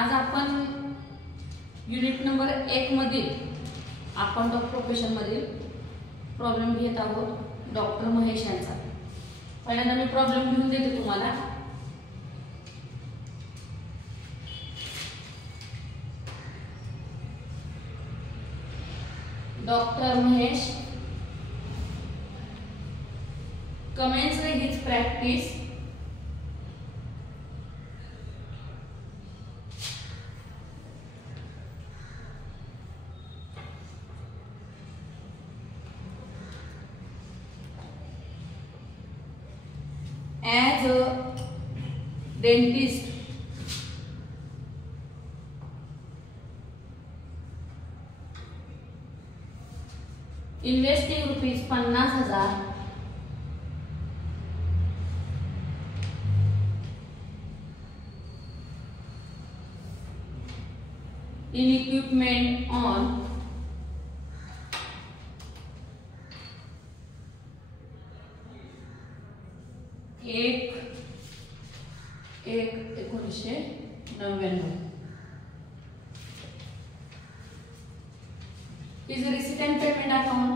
आज आपण unit number 1 मधील अकाउंट ऑफ प्रोफेशन मधील प्रॉब्लेम घेत आहोत डॉक्टर महेश यांचा। पहिल्यांदा मी प्रॉब्लेम घेऊन देते तुम्हाला। Doctor Mahesh commenced his practice as a dentist investing ₹50,000 in equipment on एक 1999 is a receipt and payment account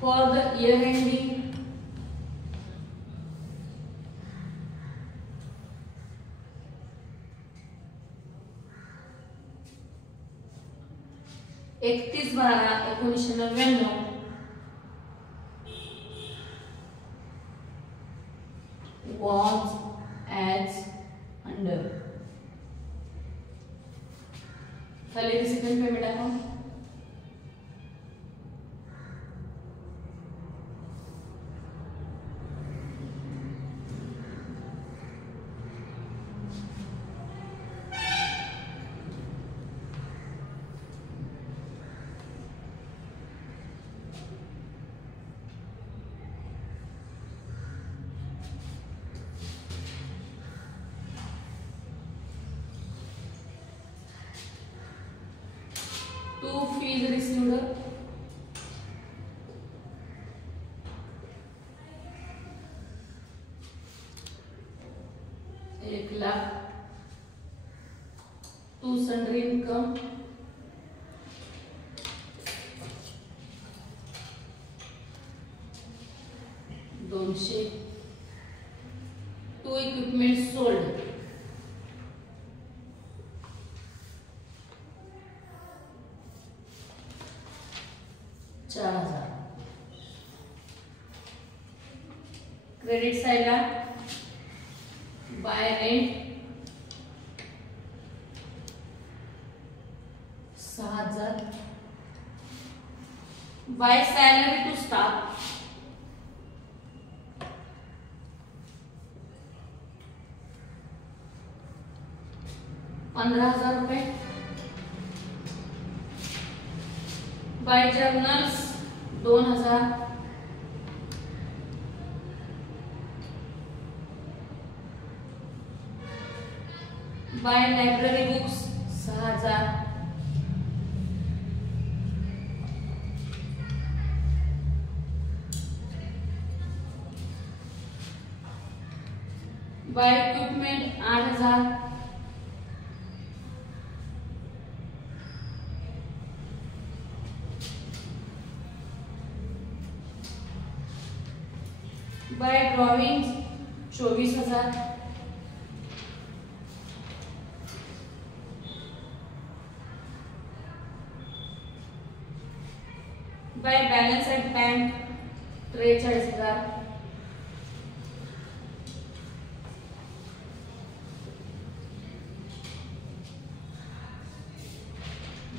for the year ending एकतीस 12/1999 was as under खाली receipt and payment account two fees received 1,00,000 two sundry income 200 two equipment sold 4,000 credit साइडला by rent 6,000 by salary to staff 15,000 रुपये by journals 2,000 by library books 6,000 by equipment 8,000 by drawing 24,000 by balance at bank 43,000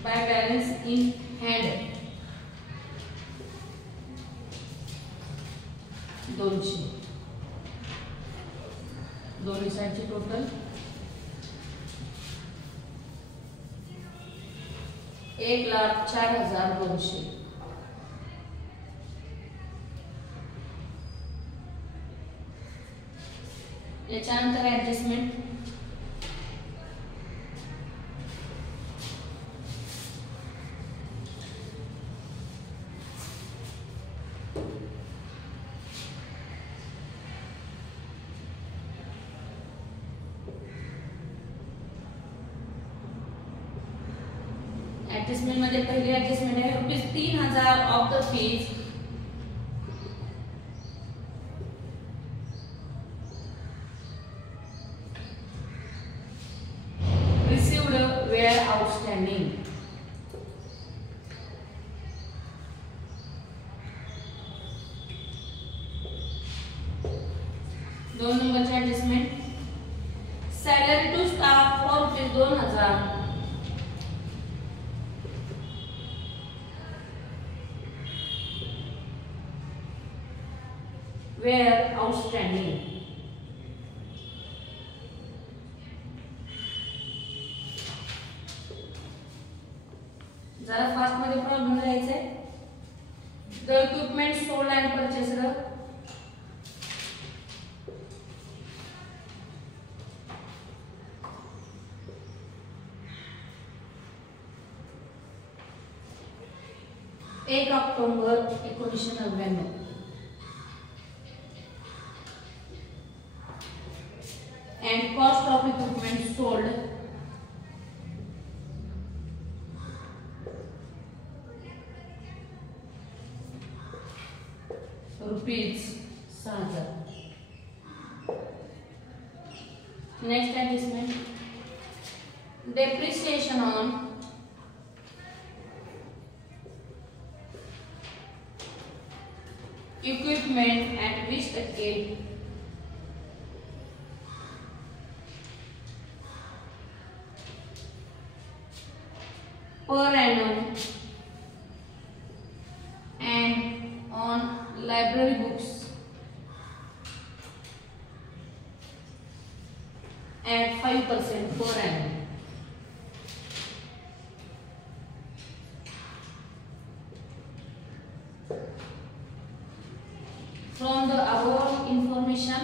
by balance in hand 200 दोन्ही साइडचे total 1,04,200 याच्यानंतर adjustment adjustment मध्ये पहिली adjustment आहे ₹3000 of the fees received were outstanding. दोन नंबरची adjustment salary to staff for ₹2000 were outstanding. जरा fast मध्ये problem लिहायचा आहे. The equipment sold and purchased एक October 1999 and cost of equipment sold ₹6,000. Next adjustment depreciation on equipment at 20% per annum and on library books at 5% per annum. From the above information,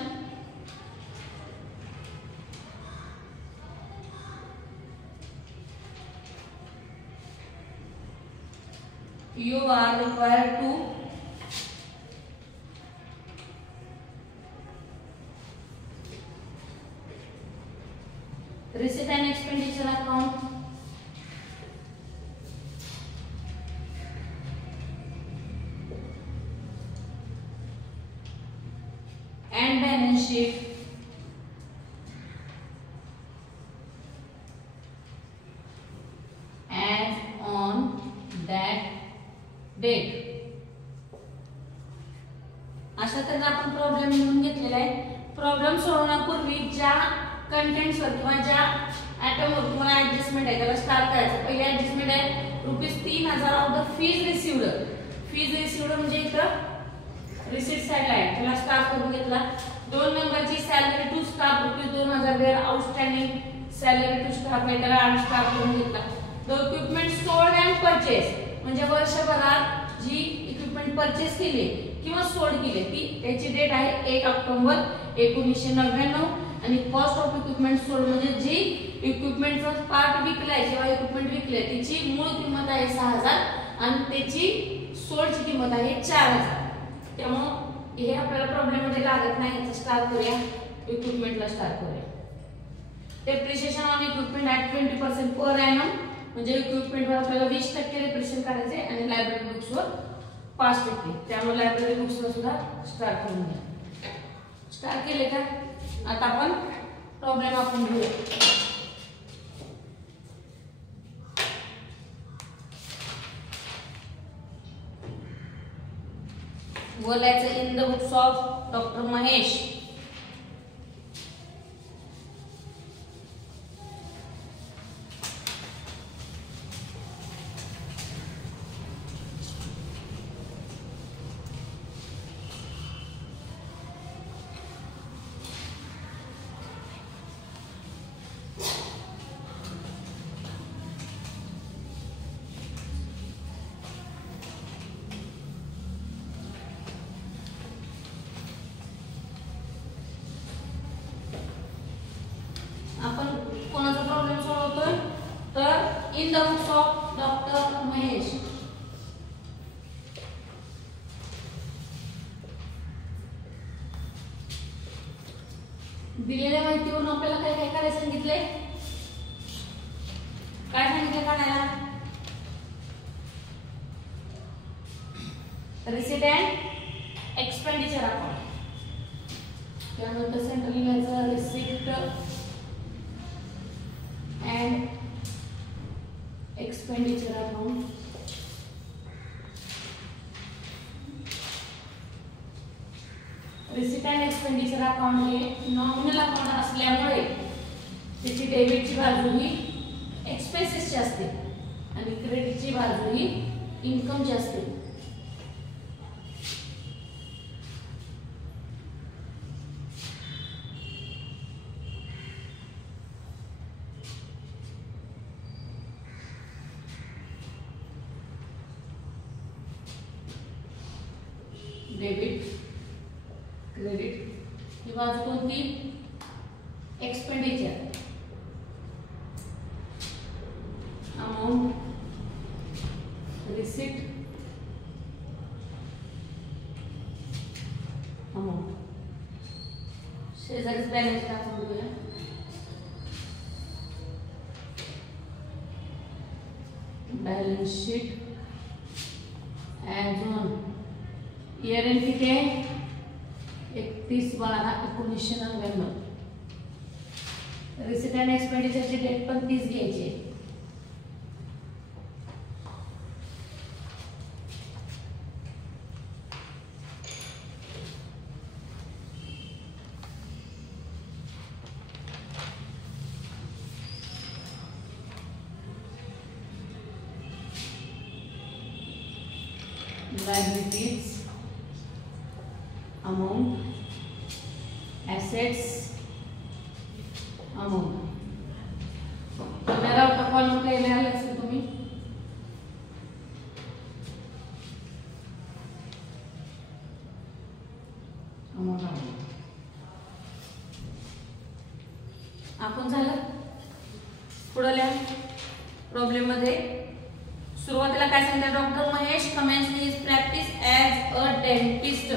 you are required to receipt and expenditure account, and balance sheet as on that date. अशा तऱ्हेने आपण problem लिहून घेतलेला आहे. Problem सोडवण्यापूर्वी ज्या कंटेंट्सवर किंवा ज्या आयटमवर तुम्हाला ऍडजस्टमेंट आहे त्याला स्टार्ट करायचं. पहिली ऍडजस्टमेंट आहे ₹3000 of the fees received. Fees received म्हणजे इथं रिसीट साइडला आहे, त्याला स्टार्ट करून घेतला. दोन नंबरची salary to staff ₹2000 were outstanding salary to staff आहे, त्याला स्टार्ट करून घेतला. The equipment sold and purchase म्हणजे वर्षभरात जी इक्विपमेंट परचेस केली किंवा सोल्ड केली ती त्याची डेट आहे 1 ऑक्टोबर 1999 आणि कॉस्ट ऑफ इक्विपमेंट सोल्ड म्हणजे जी इक्विपमेंटचा पार्ट विकलाय किंवा इक्विपमेंट विकले त्याची मूळ किंमत आहे 6000 आणि त्याची सोल्डची किंमत आहे 4000. त्यामुळे हे आपल्याला प्रॉब्लेम मध्ये लागत नाही. याचं स्टार्ट करूया, इक्विपमेंटला स्टार्ट करूया. Depreciation on equipment at 20% per annum म्हणजे इक्विपमेंटवर आपल्याला 20% डेप्रिसिएशन करायचे आणि लायब्ररी बुक्सवर 5%. त्यामुळे लायब्ररी बुक्सवर सुद्धा स्टार्ट करून घ्या. स्टार्ट केले का? आता आपण प्रॉब्लेम आपण घेऊया. बोलायचं in the books of doctor Mahesh. आपण कोणाचा प्रॉब्लेम सोडवतोय तर in the books of doctor Mahesh. दिलेल्या माहितीवरून आपल्याला काय काय करायला सांगितले? काय सांगितले काढायला? Receipt and expenditure account. त्यानंतर सेंट्रल लिहायचं receipt and expenditure account. Receipt and expenditure account हे नॉमिनल अकाउंट असल्यामुळे त्याची डेबिटची बाजू ही एक्सपेन्सेसची असते आणि क्रेडिटची बाजू ही इन्कमची असते. डेबिट क्रेडिट ही बाजू कोणती? एक्सपेंडिचर. Amount receipt amount. शेजारीच बॅलन्स टाकून घेऊया. Balance sheet as on year end किती आहे? 31/12/1999. रिसीट अँड एक्सपेंडिचरची डेट पण 30 घ्यायची आहे. Liabilities, amount, assets, amount. मेरा कॉलम काय लिहायला असेल तुम्ही? amount. आपण झालं. पुढे लिहा. प्रॉब्लेम मध्ये सुरुवातीला काय सांगितलं? Doctor Mahesh Cummins his practice as a dentist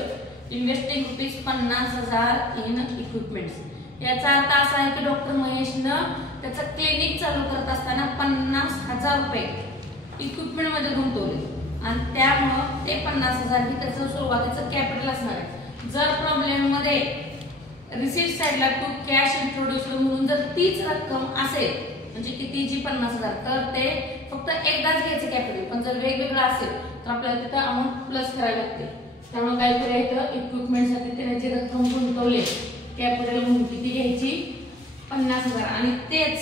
investing ₹50,000 in equipments. याचा अर्थ असा आहे की डॉक्टर महेशनं त्याचं क्लिनिक चालू करत असताना ₹50,000 इक्विपमेंट मध्ये गुंतवले आणि त्यामुळे ते 50,000 ही त्याचं सुरुवातीचं कॅपिटल असणार आहे. जर प्रॉब्लेम मध्ये रिसीट साइडला टू कॅश इंट्रोड्यूस्ड म्हणून जर तीच रक्कम असेल म्हणजे किती जी 50,000 तर ते फक्त एकदाच घ्यायचं कॅपिटल. पण जर वेगवेगळं असेल तर आपल्याला तिथं अमाऊंट प्लस करावी लागते. त्यामुळे काय करायचं? इक्विपमेंट साठी त्याची रक्कम गुंतवले कॅपिटल म्हणून किती घ्यायची? 50,000 आणि तेच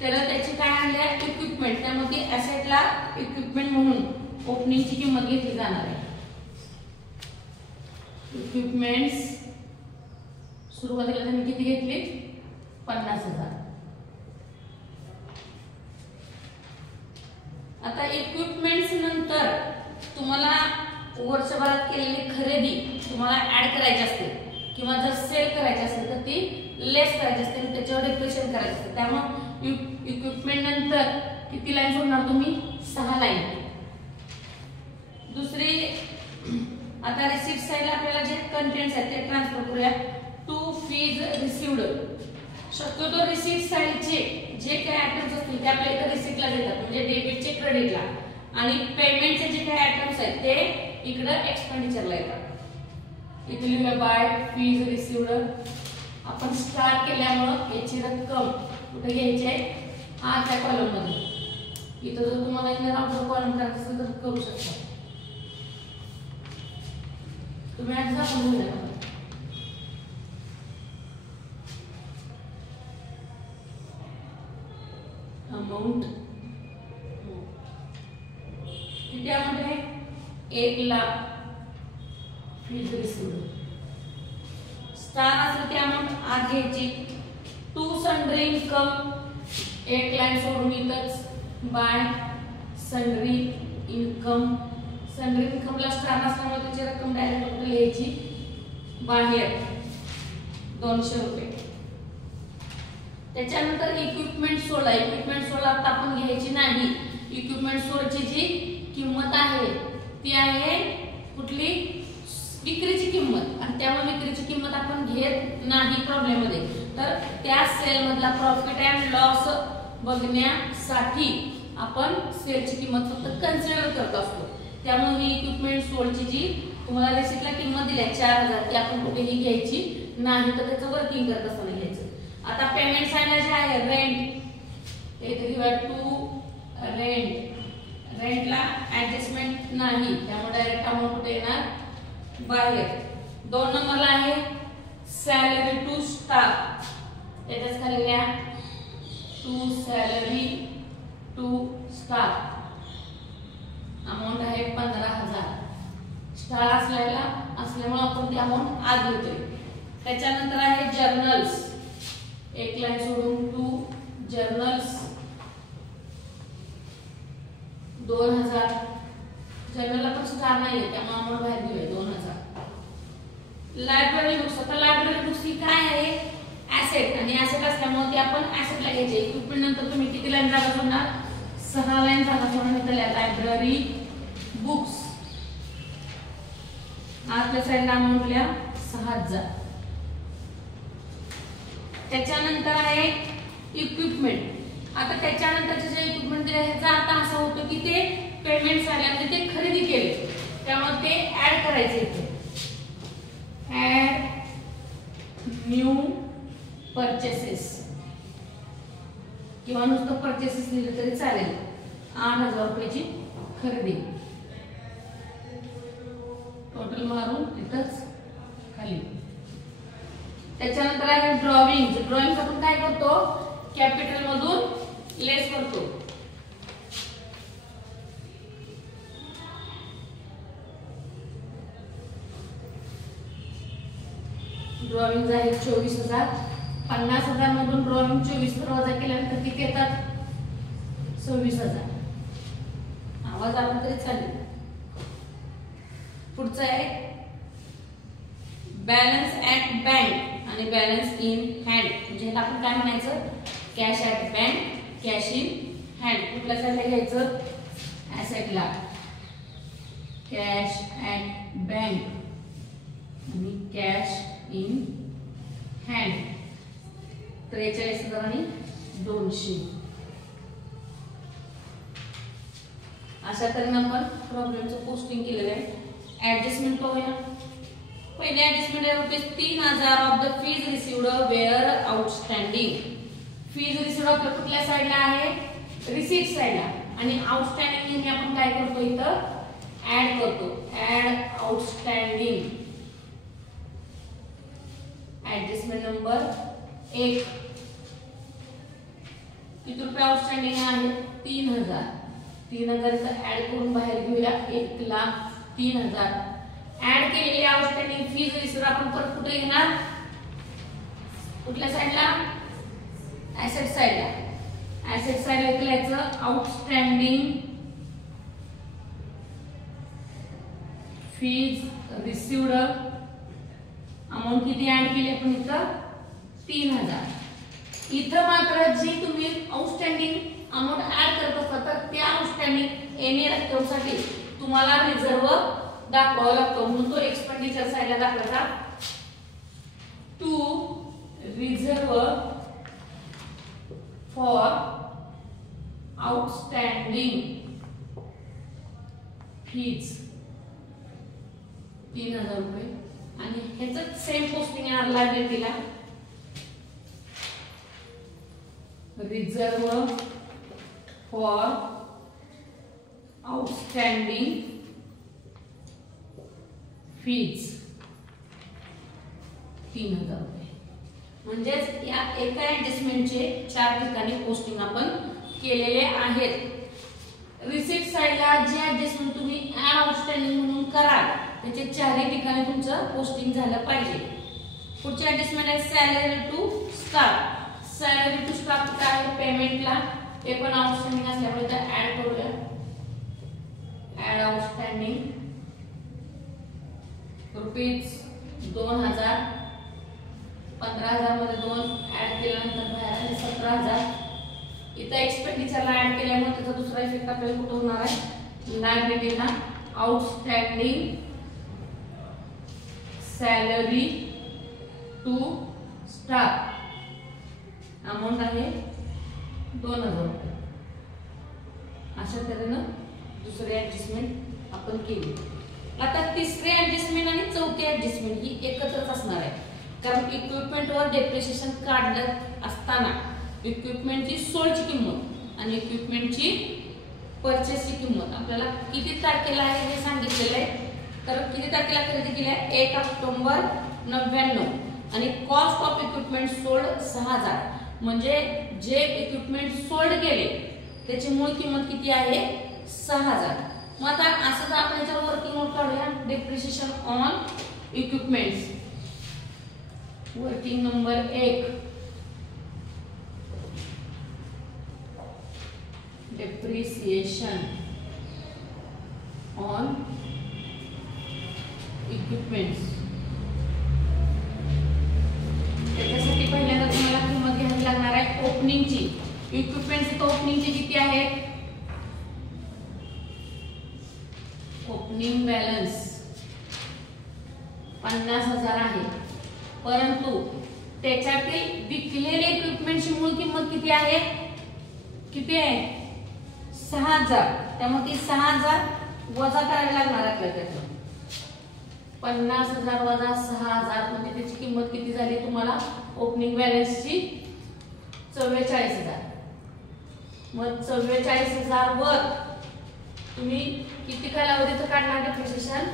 त्याला त्याची काय आणल्या? इक्विपमेंट. त्यामध्ये ॲसेटला इक्विपमेंट म्हणून ओपनिंगची किंमत घेतली जाणार आहे. इक्विपमेंट्स सुरुवातीला त्यांनी किती घेतली? 50,000. आता इक्विपमेंट्स नंतर तुम्हाला वर्षभरात केलेली खरेदी तुम्हाला ऍड करायची असते किंवा जर सेल करायची असेल तर ती लेस करायची असते आणि त्याच्यावर डिप्रिशिएशन करायचं असते. त्यामुळे इक्विपमेंट नंतर किती लाईन सोडणार तुम्ही? 6 लाईन. दुसरी आता रिसीट साइडला आपल्याला जे कंटेंट्स आहेत ते ट्रान्सफर करूया. To fees received. शक्यतो रिसीट साइडचे जे काही आयटम्स असतील ते आपल्या इथे रिसीटला देतात म्हणजे डेबिटचे क्रेडिटला आणि पेमेंटचे जे काही आयटम्स आहेत ते इकडे एक्सपेंडिचरला येतात. इथे लिहूया बाय फीज रिसीव्ड. आपण स्टार्ट केल्यामुळे याची रक्कम कुठे घ्यायची आहे? त्या कॉलम मध्ये. इथं जर तुम्हाला इनर आउटर कॉलम करायचं असेल तर करू शकता तुम्ही. आज आपण लिहूया अमाउंट. किती अमाउंट आहे? 1,00,000 फीज रिसीव्ड. स्टार असेल ती अमाउंट आत घ्यायची. टू सन्ड्री इन्कम 1 लाईन सोडून इथंच बाय सन्ड्री इन्कम. सन्ड्री इन्कमला स्टार नसल्यामुळे त्याची रक्कम डायरेक्ट लिहायची बाहेर ₹200. त्याच्यानंतर इक्विपमेंट 16. इक्विपमेंट 16 आता आपण घ्यायची नाही. इक्विपमेंट 16 ची जी किंमत आहे ती आहे कुठली? विक्रीची किंमत आणि त्यामुळे विक्रीची किंमत आपण घेत नाही प्रॉब्लेम मध्ये. तर त्या सेल मधला प्रॉफिट अँड लॉस बघण्यासाठी आपण सेलची किंमत फक्त कन्सिडर करत असतो. त्यामुळे ही इक्विपमेंट सोल्डची जी तुम्हाला रिसिप्टला किंमत दिली 4000 ती आपण कुठेही घ्यायची नाही, तर त्याचं वर्किंग करत असताना घ्यायचं. आता पेमेंट साईडला जे आहे रेंट इथे घेऊया टू रेंट. रेंटला ऍडजस्टमेंट नाही त्यामुळे डायरेक्ट अमाऊंट कुठे येणार बाहेर. 2 नंबरला आहे सॅलरी टू स्टाफ. त्याच्याच खाली लिहा to salary to staff. Amount आहे 15000. स्टार असल्यामुळे आपण ती अमाऊंट आत घेतोय. त्याच्यानंतर आहे जर्नल्स. एक लाईन सोडून टू जर्नल्स 2000. जर्नलला पण स्टार नाहीये त्यामुळे अमाऊंट बाहेर घेऊया 2000. Library books. आता लायब्ररी बुक्स ही काय आहे ऍसेट, आणि ऍसेट असल्यामुळे ते आपण ऍसेटला घ्यायचे. इक्विपमेंट नंतर तुम्ही किती लाईन जागा सोडणार 6 लाईन जागा सोडणार. लायब्ररी बुक्स आतल्या साईडला अमाऊंट लिहा 6000. त्याच्यानंतर आहे इक्विपमेंट. आता त्याच्यानंतरचे जे इक्विपमेंट दिले ह्याचा अर्थ असा होतो की ते पेमेंट झाले म्हणजे ते खरेदी केले त्यामुळे ते ऍड करायचे इथे. ऍड न्यू परचेसेस किंवा नुसतं परचेसेस लिहिलं तरी चालेल. 8000 रुपयाची खरेदी. टोटल मारून तिथंच खाली. त्याच्यानंतर आहे ड्रॉइंग. ड्रॉइंग आपण काय करतो कॅपिटल मधून लेस करतो. ड्रॉइंग आहे 24000. 50000 मधून ड्रॉइंग 24 वजा केल्यानंतर किती येतात 26000. आवाज आला तरी चालेल. पुढचं आहे बॅलन्स ऍट बँक आणि बॅलन्स इन हँड. म्हणजे आपण काय म्हणायचं cash at bank, cash in hand. कुठल्या साईडला घ्यायचं ऍसेटला कॅश ऍट बँक आणि कॅश इन हँड. 43,000 आणि 200. अशा तऱ्हेने आपण प्रॉब्लेमचं पोस्टिंग केलेलं आहे. ऍडजस्टमेंट पाहूया. पहिले ऍडजस्टमेंट आहे ₹3000 of the fees received were outstanding. Fees received आपल्या कुठल्या साईडला आहे रिसीट साईडला, आणि आउटस्टँडिंग नेहमी आपण काय करतो इथं ऍड करतो. Add outstanding. Adjustment number 1. किती रुपये आउटस्टँडिंग आहे 3000. 3000 ऍड करून बाहेर घेऊया 1,03,000. ऍड केलेली आउटस्टँडिंग फीज रिसीव्ड आपण परत कुठे घेणार कुठल्या साईडला ऍसेट साईडला. ऍसेट साईडला लिहायचं आउटस्टँडिंग फीज रिसीव्ड. अमाऊंट किती ऍड केली आपण इथं 3000. इथं मात्र जी तुम्ही आउटस्टँडिंग अमाऊंट ऍड करत असता तर त्या आउटस्टँडिंग एनी रक्कमसाठी तुम्हाला रिझर्व दाखवावा लागतो, म्हणून तो एक्सपेंडिचर साईडला दाखवायचा. To reserve for outstanding fees 3000 रुपये. आणि ह्याचं सेम पोस्टिंग आहे लायबिलिटीला. रिझर्व फॉर आउटस्टँडिंग फीज 3000 रुपये. म्हणजेच या एका ऍडजस्टमेंटचे 4 ठिकाणी पोस्टिंग आपण केलेले आहेत. रिसीट साइडला जे ऍडजस्टमेंट तुम्ही ऍड आउटस्टँडिंग म्हणून कराल त्याचे 4 ठिकाणी तुमचं पोस्टिंग झालं पाहिजे. पुढचे ऍडजस्टमेंट आहे salary to staff. Salary to staff काय आहे पेमेंटला ते पण आउटस्टँडिंग असल्यामुळे ते ऍड करूया. Add outstanding ₹2000. 15,000 मध्ये 2 ऍड केल्यानंतर बाहेर आले 17,000. इथं एक्सपेंडिचरला ऍड केल्यामुळे त्याचा दुसरा इफेक्ट आपल्याला कुठे होणार आहे लायबिलिटीला. Outstanding salary to staff amount आहे 2000 रुपये. अशा तऱ्हेनं दुसरे ऍडजस्टमेंट आपण केली. आता तिसरी ऍडजस्टमेंट आणि चौथी ऍडजस्टमेंट ही एकत्रच असणार आहे, कारण इक्विपमेंटवर डेप्रिसिएशन काढलं असताना इक्विपमेंटची सोल्डची किंमत आणि इक्विपमेंटची परचेसची किंमत आपल्याला किती तारखेला आहे हे सांगितलेलं आहे. तर किती तारखेला खरेदी केली आहे? 1 ऑक्टोबर 99 आणि कॉस्ट ऑफ इक्विपमेंट सोल्ड 6000. म्हणजे जे इक्विपमेंट सोल्ड केले त्याची मूळ किंमत किती आहे? 6000. मग आता असं जर आपण याच्यावर वर्किंग नोट काढूया, depreciation on equipments. Working number 1, depreciation on equipments. त्याच्यासाठी पहिल्यांदा तुम्हाला किंमत घ्यावी लागणार आहे ओपनिंगची. इक्विपमेंट्स ओपनिंगची किती आहे? ओपनिंग बॅलन्स 50,000 आहे, परंतु त्याच्यातील विकलेले इक्विपमेंटची मूळ किंमत किती आहे? किती आहे? 6000. त्यामुळे ती 6000 वजा करावी लागणार आपल्याला. त्यातून 50,000 वजा 6000 म्हणजे त्याची किंमत किती झाली तुम्हाला? ओपनिंग बॅलन्सची 44,000. मग 44,000 वर तुम्ही किती कालावधीचं काढणार डेप्रिसिएशन?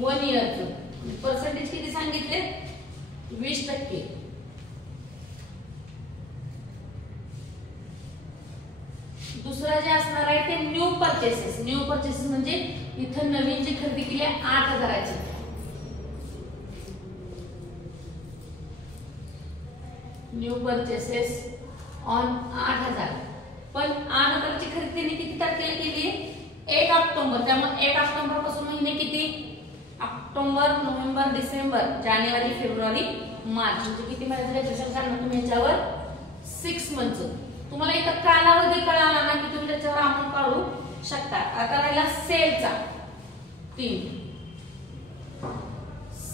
1 इयरचं. पर्सेंटेज किती सांगितले? 20%. दुसरं जे असणार आहे ते न्यू परचेसेस. न्यू परचेसेस म्हणजे इथं नवीन जी खरेदी केली आहे 8,000ची. New purchases on 8,000. पण 8,000ची खरेदी त्यांनी किती तारखेला केली? 1 ऑक्टोबर. त्यामुळे 1 ऑक्टोबर पासून महिने किती? ऑक्टोबर, नोव्हेंबर, डिसेंबर, जानेवारी, फेब्रुवारी, मार्च. म्हणजे किती महिन्याचं डेप्रिसिएशन काढणार तुम्ही याच्यावर? 6 मंथचं. तुम्हाला इथं कालावधी कळाला ना की तुम्ही त्याच्यावर अमाउंट काढू शकता. आता राहिला सेलचा 3.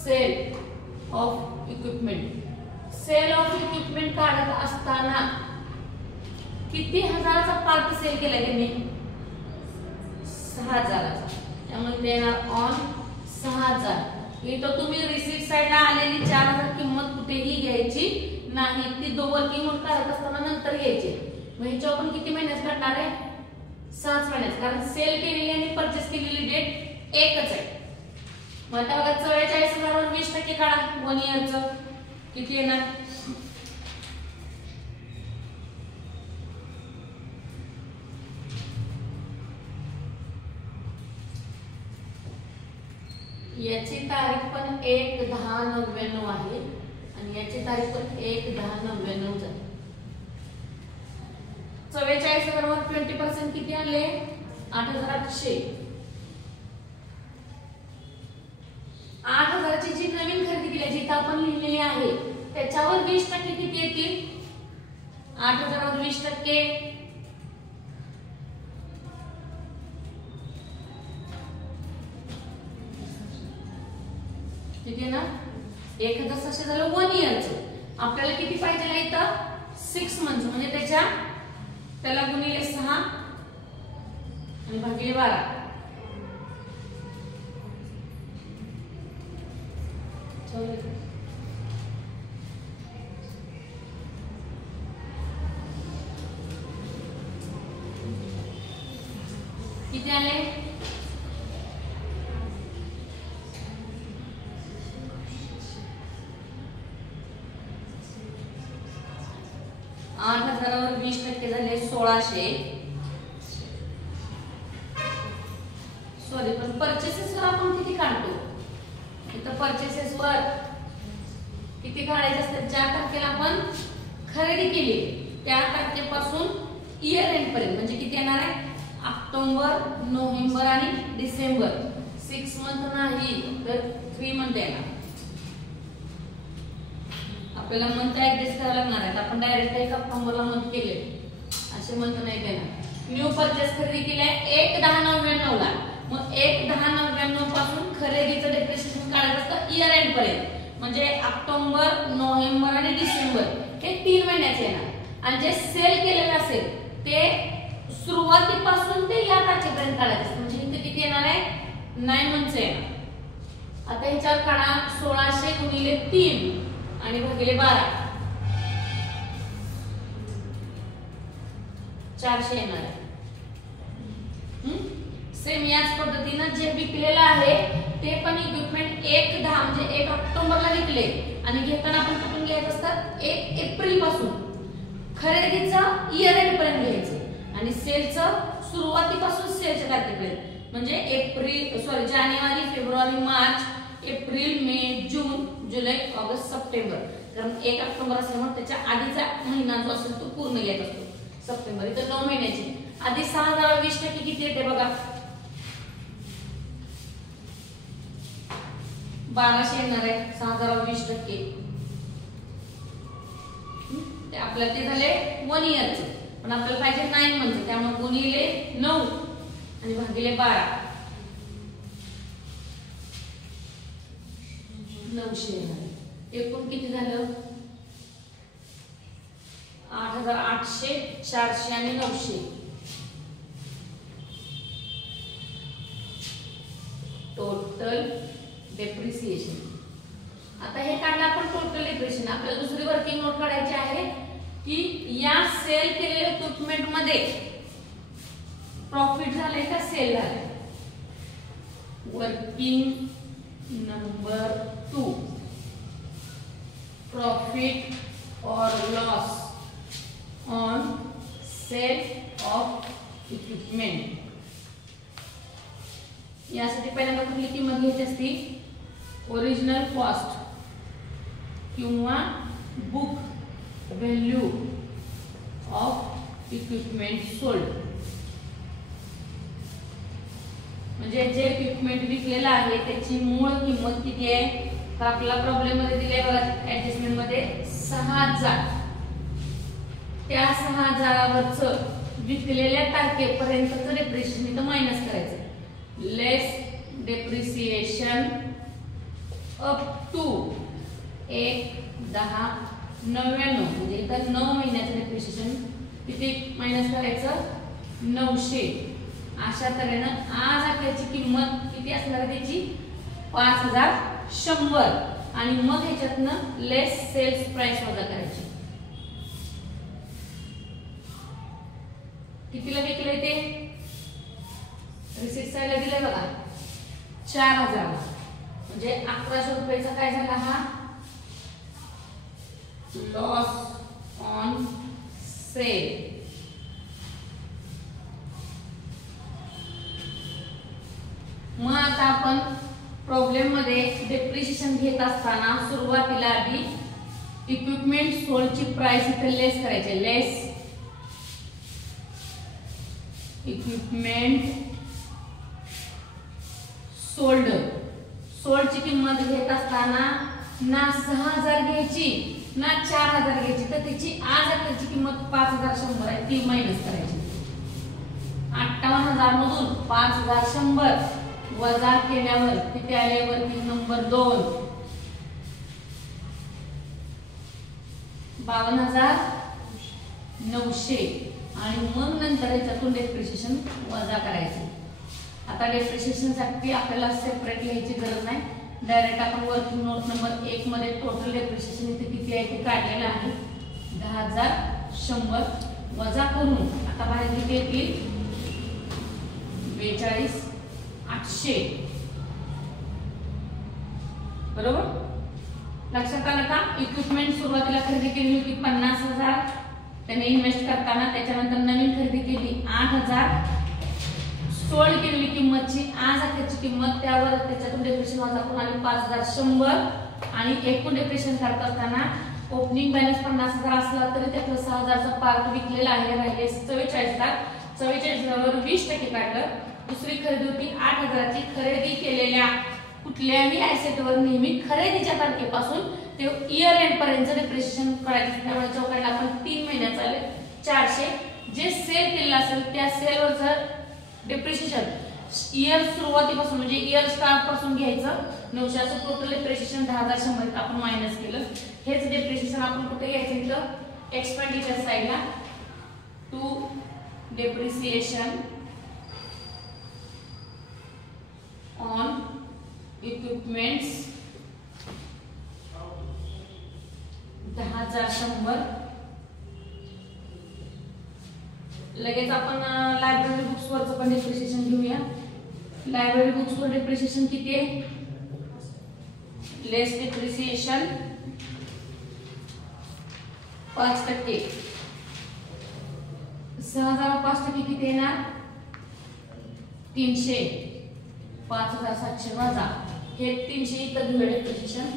Sale of equipment. Sale of equipment काढत असताना किती हजाराचा पार्ट सेल केलाय त्यांनी? 6000चा. त्यामुळे देणार ऑन 6000. इथं तुम्ही रिसीट साइडला आलेली 4000 किंमत कुठेही घ्यायची नाही. ती वर्किंग नोट काढत असताना नंतर घ्यायची. मग ह्याच्यावर पण किती महिन्यात काढणार आहे? 6 महिन्यात, कारण सेल केलेली आणि परचेस केलेली डेट एकच आहे. मग आता बघा 44,000 वर 20% काढा 1 इयरचं. किती येणार? याची तारीख पण 1/10/99 आहे आणि याची तारीख पण 1/10/99 झाली. 44,000 वर 20% किती आले? 8,800. 8,000ची जी नवीन खरेदी केली जिथं आपण लिहिलेली आहे त्याच्यावर 20% किती येतील? 8,000 वर 20% किती ना? 1,600 झालं 1 इयरचं. आपल्याला किती पाहिजे इथं? 6 मंथ. म्हणजे त्याला गुणिले 6 आणि भागिले 12. किती आले? 8,000 वर 20% झाले 1600. सॉरी, पण परचेसेस वर आपण किती काढतो? इथं परचेसेस वर किती काढायचे असतात? ज्या तारखेला आपण खरेदी केली त्या तारखेपासून इयर एंड पर्यंत म्हणजे किती येणार आहे? ऑक्टोबर, नोव्हेंबर आणि डिसेंबर. 6 मंथ नाही तर 3 मंथ येणार. आपल्याला मंथ ऍडजस्ट करावं लागणार आहे. आपण डायरेक्ट 1 ऑक्टोबरला मंथ केले असे मंथ नाही देणार. न्यू परचेस खरेदी केली आहे 1/10/99 ला. मग 1/10/99 पासून खरेदीचं डेप्रिसिएशन काढायचं असतं इयर एंड पर्यंत. म्हणजे ऑक्टोबर, नोव्हेंबर आणि डिसेंबर हे 3 महिन्याचे येणार. आणि जे सेल केलेलं असेल ते सुरुवातीपासून ते या तारखेपर्यंत काढायचं. म्हणजे इथे किती येणार आहे 9 मंथचं येणार. आता ह्याच्यावर काढा 1600 गुणिले 3 आणि भागिले 12 400 येणार आहे. सेम याच पद्धतीनं जे विकलेलं आहे ते पण इक्विपमेंट 1/10 म्हणजे 1 ऑक्टोबरला विकले आणि घेताना आपण कुठून घ्यायचं असतात 1 एप्रिल पासून खरेदीचं इयर एंड पर्यंत घ्यायचं आणि सेलचं सुरुवातीपासून सेलच्या तारखेपर्यंत म्हणजे जानेवारी फेब्रुवारी मार्च एप्रिल मे जून जुलै ऑगस्ट सप्टेंबर. कारण 1 ऑक्टोबर असल्यामुळे त्याच्या आधीचा महिना जो असेल तो पूर्ण घ्यायचा असतो सप्टेंबर. इथं 9 महिन्याची आधी 6020% किती येते बघा 1200 येणार आहे 6020%. आपल्याला ते झाले 1 इयरचे पण आपल्याला पाहिजे 9 मंथचे त्यामुळे गुणिले 9 आणि भागिले 12 900 येणार. एकूण किती झालं 8800 400 आणि 900 टोटल डेप्रिसिएशन. आता हे काढलं आपण टोटल डेप्रिसिएशन. आपल्याला दुसरी वर्किंग नोट काढायची आहे की या सेल केलेल्या इक्विपमेंट मध्ये प्रॉफिट झालंय का सेल झालंय. वर्किंग नंबर 2 प्रॉफिट और loss on sale of equipment. यासाठी पहिल्यांदा कुठली किंमत घ्यायची असती ओरिजिनल कॉस्ट किंवा book value of equipment sold. म्हणजे जे इक्विपमेंट विकलेलं आहे त्याची मूळ किंमत किती आहे तर आपल्याला प्रॉब्लेम मध्ये दिले बघा ऍडजस्टमेंट मध्ये 6000. त्या 6000वरच विकलेल्या तारखेपर्यंतचं डेप्रिसिएशन इथं मायनस करायचं. लेस डेप्रिसिएशन अप टू 1/10/99 म्हणजे इथं 9 महिन्याचं डेप्रिसिएशन किती मायनस करायचं 900. अशा तऱ्हेनं आज आपल्याची किंमत किती असणार आहे त्याची 5100 आणि मग ह्याच्यातनं लेस सेल्स प्राइस वजा करायची. कितीला विकले ते रिसिप्ट साईडला दिले बघा 4000 म्हणजे 1100 रुपयाचा काय झाला हा लॉस ऑन सेल. मग आता आपण प्रॉब्लेम मध्ये डेप्रिसिएशन घेत असताना सुरुवातीला आधी इक्विपमेंट सोल्डची प्राइस इथे लेस करायची. लेस इक्विपमेंट सोल्ड. सोल्डची किंमत घेत असताना ना 6000 घ्यायची ना 4000 घ्यायची तर त्याची आज आपल्याची किंमत 5100 आहे ती मायनस करायची. 58000 मधून 5100 वजा केल्यावर किती आले वर्किंग नंबर 2 52900 आणि मग नंतर याच्यातून डेप्रिसिएशन वजा करायचे. आता डेप्रिसिएशन साठी आपल्याला सेपरेट लिहायची गरज नाही. डायरेक्ट आपण वर्किंग नोट नंबर 1 मध्ये टोटल डेप्रिसिएशन इथे किती आहे ते काढलेलं आहे 10100 वजा करून आता बाहेर किती येतील 42800 बरोबर. लक्षात आलं का. इक्विपमेंट सुरुवातीला खरेदी केली होती 50000 त्याने इन्व्हेस्ट करताना. त्याच्यानंतर नवीन खरेदी केली 8000. सोल्ड केलेली किंमतची आज त्याची किंमत त्यावर त्याच्यातून डेप्रिसिएशन वजा करून आली 5100 आणि एकूण डेप्रिसिएशन करत असताना ओपनिंग बॅलन्स 50000 असला तरी त्यातलं 6000चा पार्ट विकलेला आहे राहिले 44,000. 44,000वर 20% काढलं. दुसरी खरेदी होती 8000ची. खरेदी केलेल्या कुठल्याही ॲसेटवर नेहमी खरेदीच्या तारखेपासून ते इयर एंड पर्यंत डेप्रिसिएशन करायचं. त्यामुळे चौकायला आपण 3 महिन्याचा आले 400. जे सेल केलेलं असेल त्या सेलवरचं डेप्रिसिएशन इयर सुरुवातीपासून म्हणजे इयर स्टार्ट पासून घ्यायचं 900. असं टोटल डेप्रिसिएशन 10100 आपण मायनस केलं. हेच डेप्रिसिएशन आपण कुठे घ्यायचं इथं एक्सपेंडिचर साइडला टू डेप्रिसिएशन ऑन इक्विपमेंट्स 10,100. लगेच आपण लायब्ररी बुक्स वरचं पण डिप्रिशिएशन घेऊया. लायब्ररी बुक्स वर डिप्रिशिएशन किती आहे? लेस डिप्रिशिएशन 5%. 6,000 5% किती येणार? 300. 5,700 वजा हे 300 इथं घेऊया depreciation.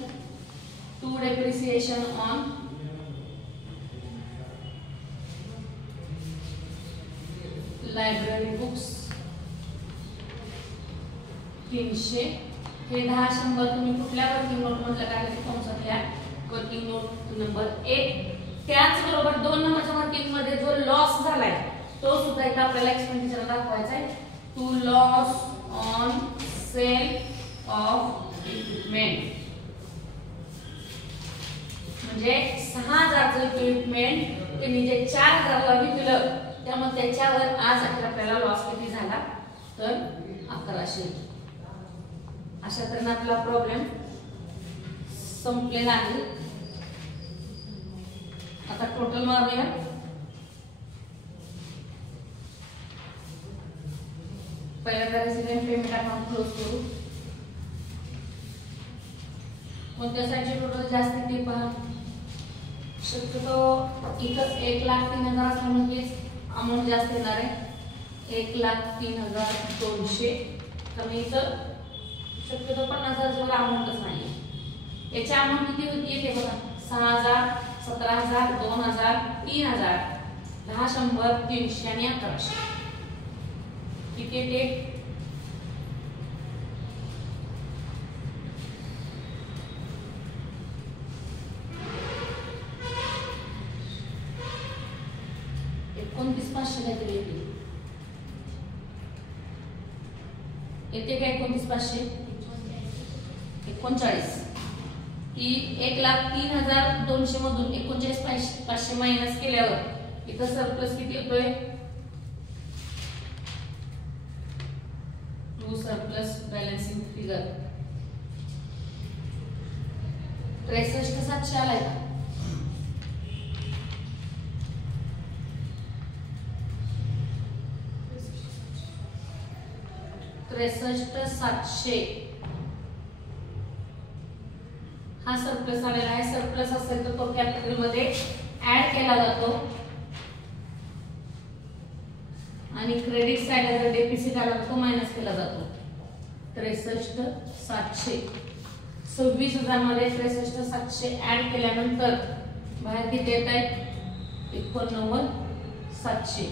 To depreciation on library books 300. हे 10-100 तुम्ही कुठल्या वर्किंग नोट मधलं काढले कंसात लिहा. Working note number 1. त्याचबरोबर 2 नंबरच्या वर्किंग मध्ये जो लॉस झालाय तो सुद्धा इथे आपल्याला एक्सपेंडिचर दाखवायचा आहे. To loss on sale of equipment. म्हणजे 6,000चं इक्विपमेंट त्यांनी जे 4,000ला विकलं त्यामुळे त्याच्यावर आज आपल्याला लॉस किती झाला तर 1100. अशा तऱ्हेने आपला प्रॉब्लेम संपलेला आहे. आता टोटल मारूया. पहिल्यांदा रेसिडेंट पेमेंट अकाउंट क्लोज करू. कोणत्या साईडचे टोटल जास्त ते पहा. शक्यतो इथं 1,03,000 असल्यामुळे अमाऊंट जास्त येणार आहे. 1,03,200. तर मी इथं शक्यतो 50,000 अमाऊंटच नाही. याची अमाऊंट किती होती येते बघा. 6,000, 17,000, 2,000, 3,000, 10, 100, 300 आणि 1100. किती येते? कोणतीच 500 काहीतरी येते काय? 29,500 39. ही 1,03,200 मधून 39,500 मायनस केल्यावर इथं सरप्लस किती येतोय? टू सरप्लस बॅलन्सिंग फिगर 63,700 आलाय का? 63,700 हा सरप्लस आलेला आहे. सरप्लस असेल तर तो कॅपिटल मध्ये ऍड केला जातो आणि क्रेडिट साइडला जर डेफिसिट आला तर तो मायनस केला जातो. 63,700 26,000 मध्ये 63,700 ऍड केल्यानंतर बाहेर किती येत आहे? 89,700.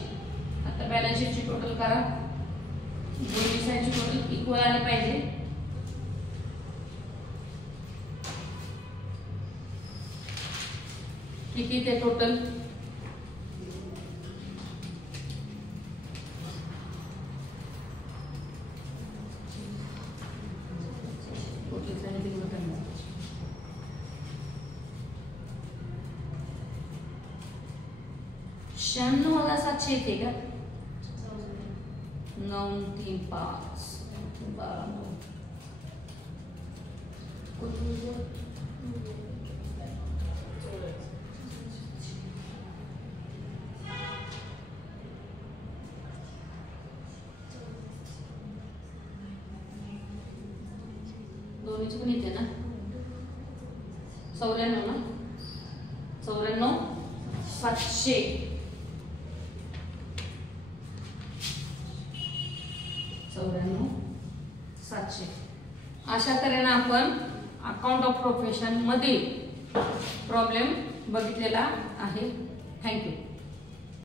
आता बॅलन्स शीटची टोटल करा. दोन्ही साईडची टोटल इक्वल आले पाहिजे. किती ते टोटल? शहाण्णव 9,700 येते का? 935 दोन्हीच पण येते ना? 94 ना? 94,700 94,700. अशा तऱ्हेने आपण अकाउंट ऑफ प्रोफेशन मधील प्रॉब्लेम बघितलेला आहे. थँक्यू.